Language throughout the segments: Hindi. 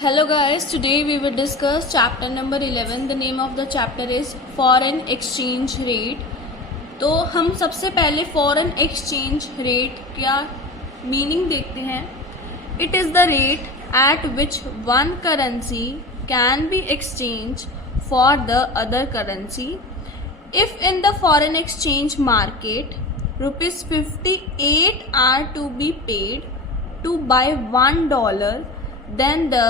Hello guys, today we will discuss chapter number 11. The name of the chapter is Foreign Exchange Rate. तो हम सबसे पहले फॉरेन एक्सचेंज रेट क्या मीनिंग देखते हैं. It is the rate at which one currency can be exchange for the other currency. If in the foreign exchange market ₹58 are to be paid to buy $1, then the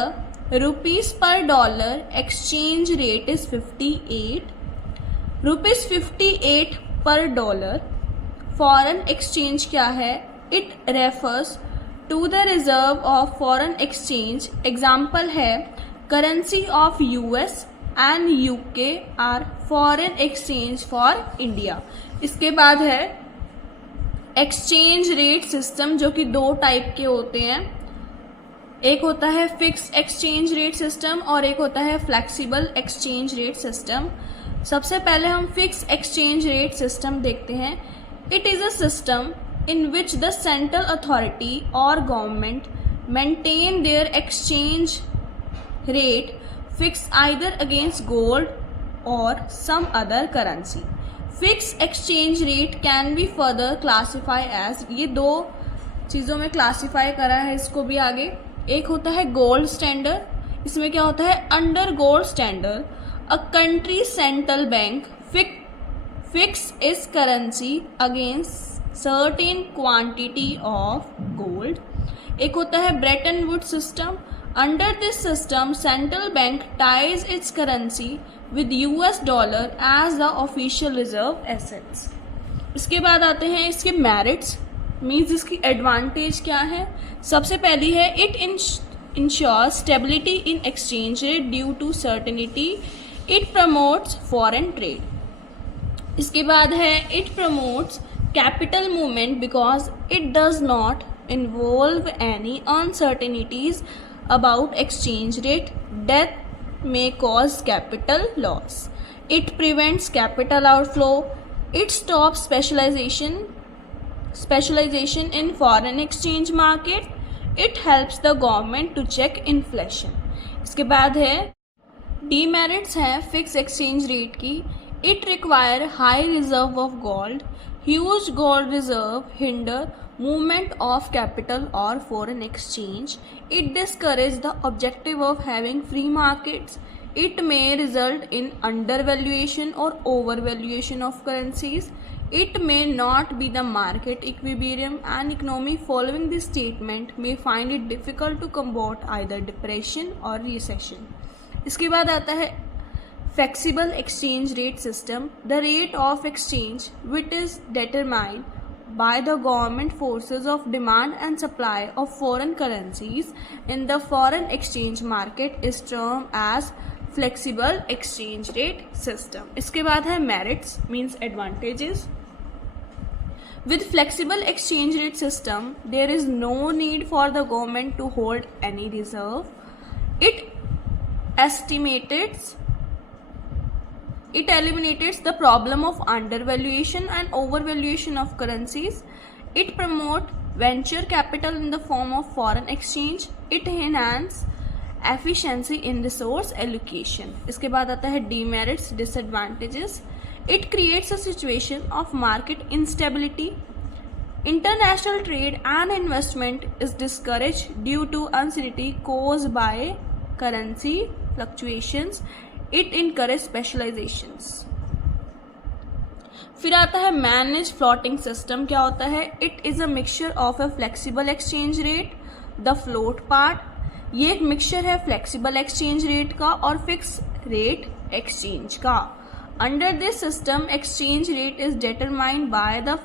rupees per dollar exchange rate is 58. Rupees 58 per dollar. Foreign exchange क्या है? It refers to the reserve of foreign exchange. Example है currency of US and UK are foreign exchange for India. इसके बाद है एक्सचेंज रेट सिस्टम, जो कि दो टाइप के होते हैं. एक होता है फिक्स एक्सचेंज रेट सिस्टम और एक होता है फ्लेक्सिबल एक्सचेंज रेट सिस्टम. सबसे पहले हम फिक्स एक्सचेंज रेट सिस्टम देखते हैं. It is a system in which the central authority और government maintain their exchange rate fix either against gold और some other currency. Fix exchange rate can be further classify as, ये दो चीज़ों में क्लासीफाई करा है इसको भी आगे. एक होता है गोल्ड स्टैंडर्ड. इसमें क्या होता है? Under gold standard a country central bank fix इस currency against certain quantity of gold. एक होता है Bretton Woods system. Under this system central bank ties its currency with US dollar as the official reserve assets. इसके बाद आते हैं इसके मेरिट्स, मीन्स इसकी एडवांटेज क्या है. सबसे पहली है it ensure stability in exchange rate due to certainty. It promotes foreign trade. इसके बाद है it promotes capital movement because it does not involve any uncertainties about exchange rate that may cause capital loss. It prevents capital outflow. It stops specialization in foreign exchange market. It helps the government to check inflation. इसके बाद है demerits है फिक्स एक्सचेंज रेट की. It require high reserve of gold. Huge gold reserve hinder movement of capital or foreign exchange. It discourages the objective of having free markets. It may result in undervaluation or overvaluation of currencies. It may not be the market equilibrium. An economy following this statement may find it difficult to combat either depression or recession. इसके बाद आता है flexible exchange rate system. The rate of exchange which is determined by the government forces of demand and supply of foreign currencies in the foreign exchange market is termed as flexible exchange rate system. इसके बाद है merits, means advantages. With flexible exchange rate system, there is no need for the government to hold any reserve. It eliminates the problem of undervaluation and overvaluation of currencies. It promotes venture capital in the form of foreign exchange. It enhances efficiency in resource allocation. इसके बाद आता है demerits, disadvantages. It creates a situation of market instability. International trade and investment is discouraged due to uncertainty caused by currency fluctuations. It encourages specializations. फिर आता है मैनेज फ्लोटिंग सिस्टम. क्या होता है? It is a mixture of a flexible exchange rate, the float part. ये एक मिक्सचर है फ्लेक्सिबल एक्सचेंज रेट का और फिक्स रेट एक्सचेंज का. Under this system exchange rate is determined by the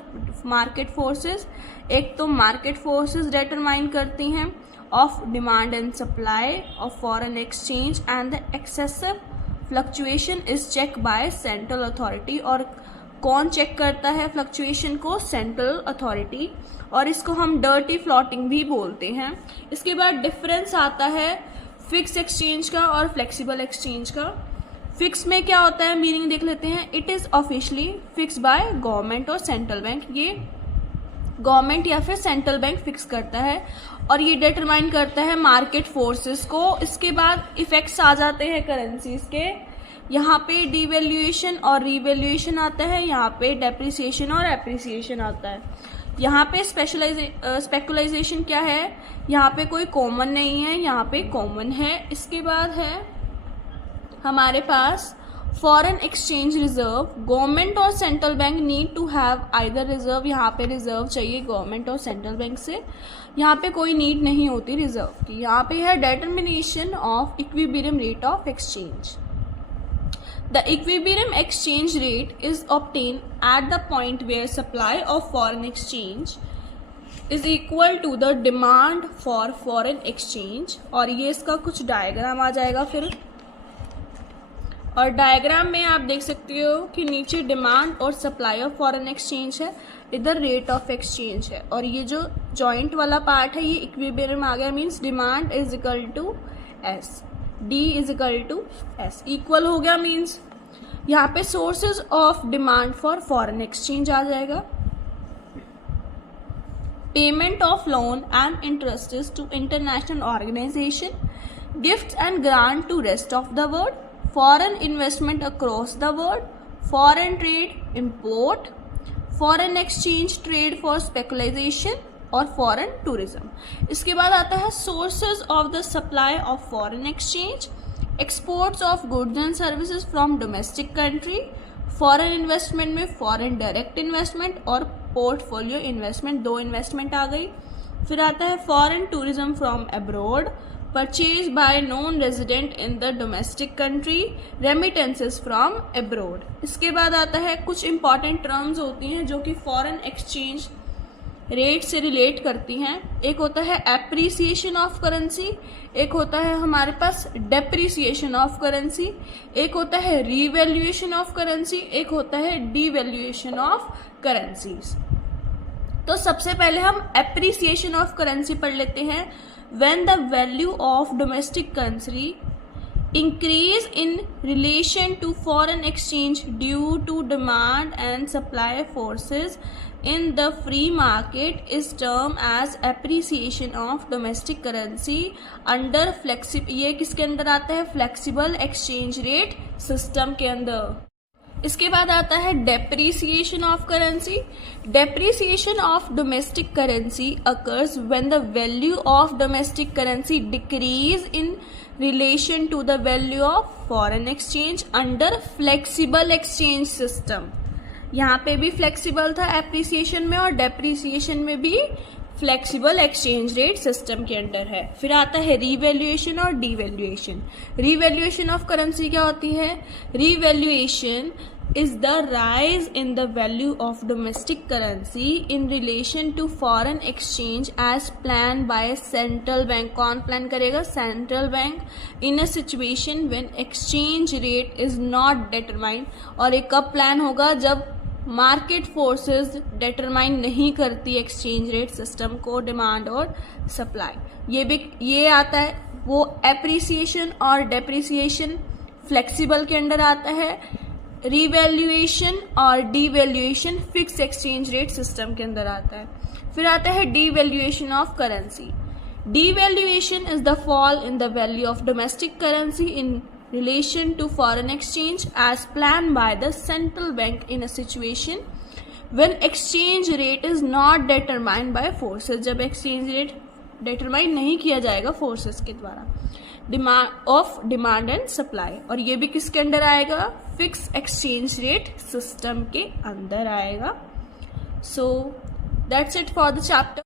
market forces. एक तो मार्केट फोर्सेस डिटरमाइन करती हैं of demand and supply of foreign exchange and the excessive fluctuation is check by central authority. और कौन चेक करता है फ्लक्चुएशन को? Central authority. और इसको हम डर्टी फ्लोटिंग भी बोलते हैं. इसके बाद डिफरेंस आता है फिक्स एक्सचेंज का और फ्लेक्सिबल एक्सचेंज का. फिक्स में क्या होता है, मीनिंग देख लेते हैं. It is officially fix by government और सेंट्रल बैंक. ये गवर्नमेंट या फिर सेंट्रल बैंक फिक्स करता है और ये डिटरमाइन करता है मार्केट फोर्सेस को। इसके बाद इफेक्ट्स आ जाते हैं करेंसीज के। यहाँ पे डिवैल्यूएशन और रीवैल्यूएशन आता है, यहाँ पे डेप्रिसिएशन और एप्रिसिएशन आता है। यहाँ पे स्पेकुलाइजेशन क्या है, यहाँ पे कोई कॉमन नहीं है, यहाँ पे कॉमन है। इसके बाद है हमारे पास फॉरेन एक्सचेंज रिजर्व। गवर्नमेंट और central bank need to have either reserve, यहाँ पे रिजर्व चाहिए गवर्नमेंट और सेंट्रल बैंक से, यहाँ पे कोई नीड नहीं होती रिजर्व की। यहाँ पे है determination of equilibrium rate of exchange. The equilibrium exchange rate is obtained at the point where supply of foreign exchange is equal to the demand for foreign exchange। और ये इसका कुछ डायग्राम आ जाएगा फिर, और डायग्राम में आप देख सकते हो कि नीचे डिमांड और सप्लाई ऑफ फॉरेन एक्सचेंज है, इधर रेट ऑफ एक्सचेंज है, और ये जो जॉइंट वाला पार्ट है ये इक्विलिब्रियम आ गया, means demand is equal to S, D is equal to S, equal हो गया। मीन्स यहाँ पे sources of demand for foreign exchange आ जाएगा, payment of loan and interest to international organisation, gift and grant to rest of the world, foreign investment across the world, foreign trade import, foreign exchange trade for speculation और फॉरेन टूरिज्म। इसके बाद आता है sources of the supply of foreign exchange, exports of goods and services from domestic country, foreign investment में फॉरेन डायरेक्ट इन्वेस्टमेंट और पोर्टफोलियो इन्वेस्टमेंट, दो इन्वेस्टमेंट आ गई। फिर आता है foreign tourism from abroad, purchase by non resident in the domestic country, remittances from abroad. इसके बाद आता है कुछ इंपॉर्टेंट टर्म्स होती हैं जो कि फॉरेन एक्सचेंज रेट से रिलेट करती हैं। एक होता है एप्रिसिएशन ऑफ करेंसी, एक होता है हमारे पास डेप्रिसिएशन ऑफ करेंसी, एक होता है रीवैल्यूएशन ऑफ करेंसी, एक होता है डीवैल्यूएशन ऑफ करेंसीज। तो सबसे पहले हम एप्रिसिएशन ऑफ करेंसी पढ़ लेते हैं। When the value of domestic currency increase in relation to foreign exchange due to demand and supply forces in the free market is termed as appreciation of domestic currency under ये किसके अंदर आता है, फ्लेक्सिबल एक्सचेंज रेट सिस्टम के अंदर। इसके बाद आता है depreciation of currency. Depreciation of domestic currency occurs when the value of domestic currency decrease in relation to the value of foreign exchange under flexible exchange system। यहाँ पे भी फ्लेक्सिबल था एप्रिसिएशन में और डेप्रिसिएशन में भी फ्लेक्सिबल एक्सचेंज रेट सिस्टम के अंडर है। फिर आता है रीवैल्यूएशन और डीवैल्यूएशन। रीवैल्यूएशन ऑफ करेंसी क्या होती है, revaluation is the rise in the value of domestic currency in relation to foreign exchange as planned by central bank। कौन प्लान करेगा, central bank. in a situation when exchange rate is not determined। और ये कब प्लान होगा, जब मार्केट फोर्सेस डिटरमाइन नहीं करती एक्सचेंज रेट सिस्टम को, डिमांड और सप्लाई। ये आता है वो एप्रिसिएशन और डेप्रिसिएशन फ्लेक्सिबल के अंडर आता है। रीवैल्यूएशन और devaluation fix exchange rate system के अंदर आता है। फिर आता है devaluation of currency. Devaluation is the fall in the value of domestic currency in relation to foreign exchange as plan by the central bank in a situation when exchange rate is not determined by forces. जब एक्सचेंज रेट डिटरमाइन नहीं किया जाएगा फोर्सेस के द्वारा, डिमांड एंड सप्लाई। और ये भी किसके अंदर आएगा, फिक्स एक्सचेंज रेट सिस्टम के अंदर आएगा। So that's it for the chapter.